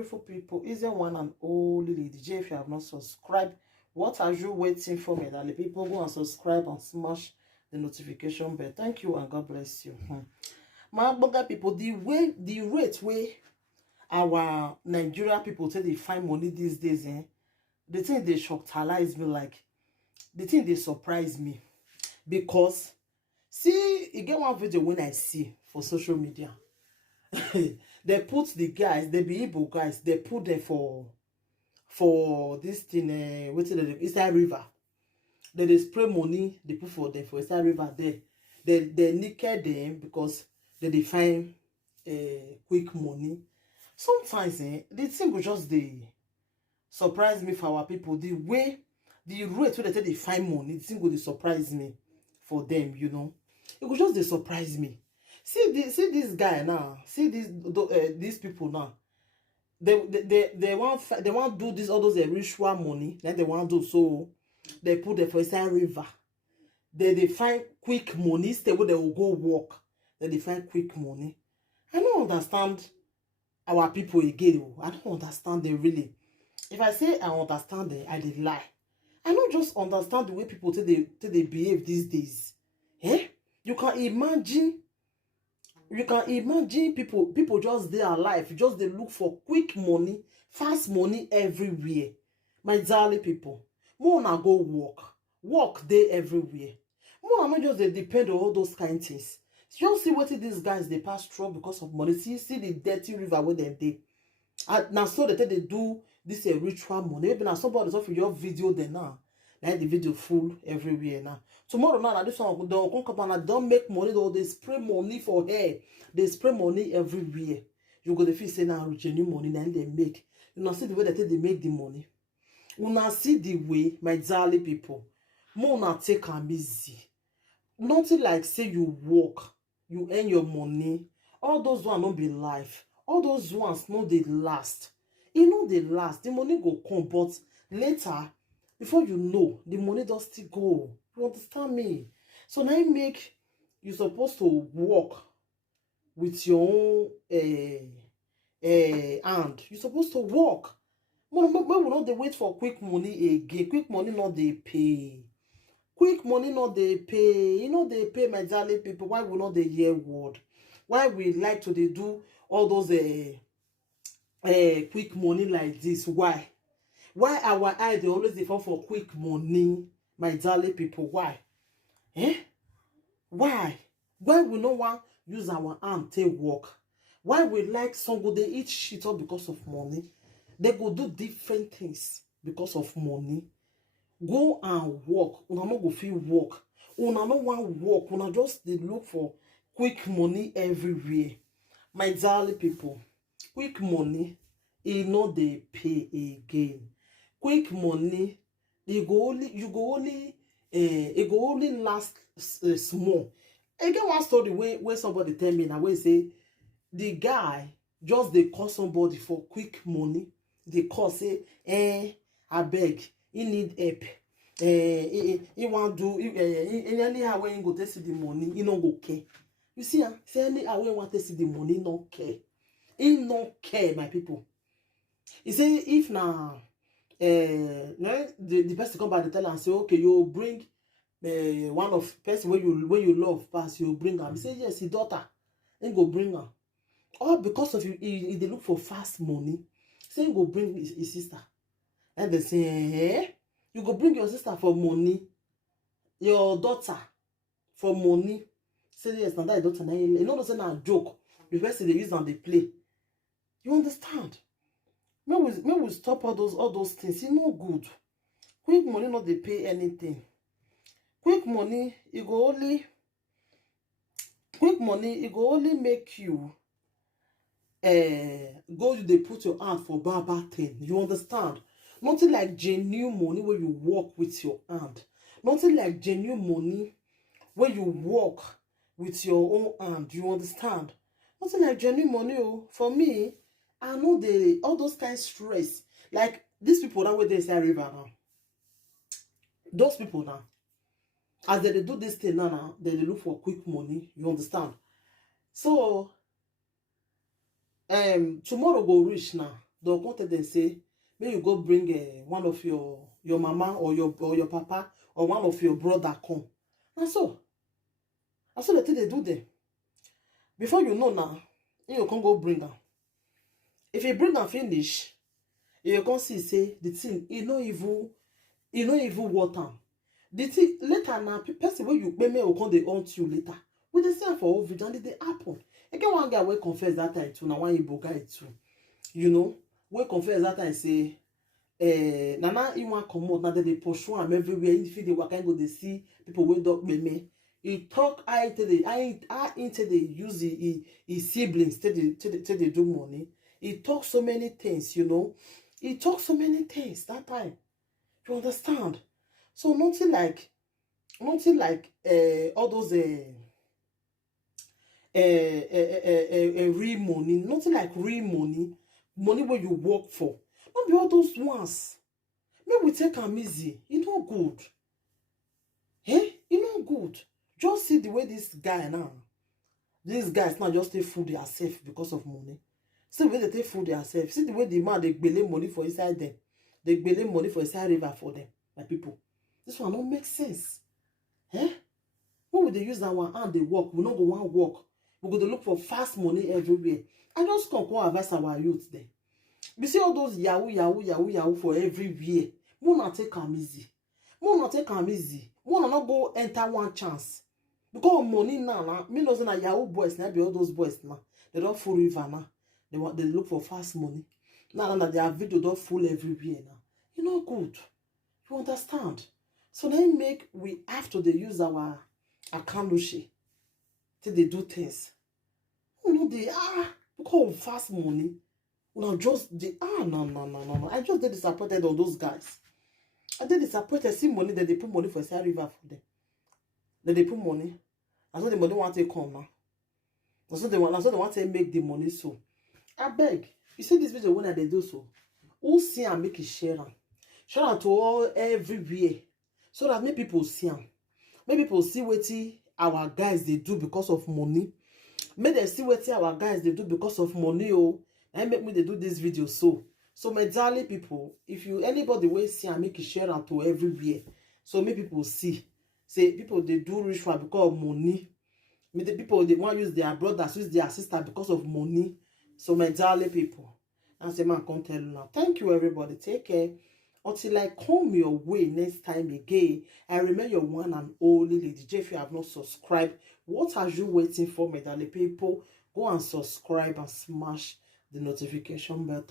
beautiful people. Is there one and only Lady J? If you have not subscribed, what are you waiting for, me? That the people go and subscribe and smash the notification bell. Thank you and God bless you. My bugger people, the rate way our Nigeria people say they find money these days, the thing they shocktalize me, like the thing they surprise me, because see, you get one video when I see for social media. They put the guys, they be Igbo guys, they put them for this thing, what's it, inside river. They spray money, they put for them for inside river there. They naked them because they find quick money. Sometimes the thing will just they surprise me for our people. The rate where they find money, the thing will surprise me for them, you know. It will just they surprise me. See this guy now. See these people now. They want do this all those ritual money. Then they want do so. They put the for inside river. They find quick money. Stay where they will go walk. Then they find quick money. I don't understand our people again. I don't understand them really. If I say I understand them, I did lie. I don't just understand the way people say they behave these days. You can imagine. You can imagine people just their life, just they look for quick money, fast money everywhere. My darling people, more na go work there everywhere. More not just they depend on all those kind of things. Just see what these guys they pass through because of money. See the dirty river where they. And now so they do this ritual money. Maybe now somebody off your video there now. Now the video full everywhere now. Tomorrow now this one don't make money though. They spray money for hair. They spray money everywhere. You go to feel say now genuine money now they make. You now see the way that they make the money. You now see the way, my darling people. More now take am easy. Nothing like say you work, you earn your money. All those ones not be life. All those ones no they last. You know they last. The money go come, but later. Before you know, the money does still go. You understand me? So now you supposed to work with your own hand. You're supposed to work. We will not they wait for quick money again. Quick money not they pay. Quick money not they pay. You know they pay, my darling people. Why will not they hear word? Why we like to they do all those quick money like this? Why? Why our eye they always default for quick money, my darling people? Why? Why? Why we no want use our hand to work? Why we like some go they eat shit up because of money? They go do different things because of money. Go and work. Una no go feel work. Una no want work. Una just they look for quick money everywhere. My darling people, quick money, it no they pay again. Quick money, it go only last small. I get one story where somebody tell me now where say the guy just they call somebody for quick money. They call say, I beg, he need help. He want do anyhow when you go to see the money, he no go care. You see, say anyhow when you want to see the money, he no care. He no care, my people. He say if now. The person come back to tell and say, okay, you bring one of person when you love pass, you bring her. He say yes, his daughter, then go bring her. All because of you, they look for fast money. Say go bring his sister, and they say, you go bring your sister for money, your daughter for money. Say yes, now that daughter, you know, say na joke. The person they use and they play. You understand? When we stop all those things, it's no good. Quick money not they pay anything. Quick money, it go only make you go they put your hand for bad thing. You understand? Nothing like genuine money where you work with your hand. Nothing like genuine money where you work with your own hand. You understand? Nothing like genuine money. Oh, for me, I know all those kind of stress. Like these people that way they say river now. Those people now, as they do this thing now, they look for quick money. You understand? So tomorrow go reach now. they'll come tell them say, may you go bring one of your mama or your papa or one of your brother come. And so the thing they do them. Before you know now, you can go bring them. If you bring them finish, you can see say the thing you no even water. The thing later now, person where you may will come they haunt you later. We the same for all video and they happen. Again, one guy will confess that time too. Now one Igbo guy too. You know, we confess that time say, Nana you want come out now they pursue him everywhere. If they work and go they see people wake up me. He talk I into the use his siblings till they do money. He talk so many things, you know. He talk so many things that time. You understand? So nothing like all those real money, nothing like real money where you work for. Not be all those ones. Maybe we take them easy. You know good. Eh? You know good. Just see the way this guy now. These guys now just take food themselves because of money. See the way they take food themselves. See the way the man they gbele money for inside them. They gbele money for inside river for them, my people. This one don't make sense. Eh? When we they use our hand they work, we not go one work. We go to look for fast money everywhere. I just come advise our youth there. You see all those yahoo for everywhere. We not take them easy. We not take them easy. We not go enter one chance. Because money now, me know that Yahoo boys now be all those boys now. They don't full river now. They look for fast money. Now that their video don't full everywhere now. You know good. You understand? So then we have to use our account till they do things. You know they because of fast money. No, just the no. I just get disappointed on those guys. I did disappointed. See money that they put money for Sierra River for them. Then they put money. That's what the money want to come now. That's what they want to make the money so. I beg. You see this video when they do so. Who see and make it share them. Share them to all everywhere. So that many people see them. Many people see what our guys they do because of money. May they see what our guys they do because of money. Oh, and make me they do this video so. So my darling people, if you anybody will see and make it share them to everywhere. So many people see. Say people they do ritual because of money. The people they want to use their brothers, use their sister because of money. So my darling people, and say man can't tell you now. Thank you everybody. Take care. Until I come your way next time again. I remember your one and only Lady J. If you have not subscribed, what are you waiting for, my darling people? Go and subscribe and smash the notification button.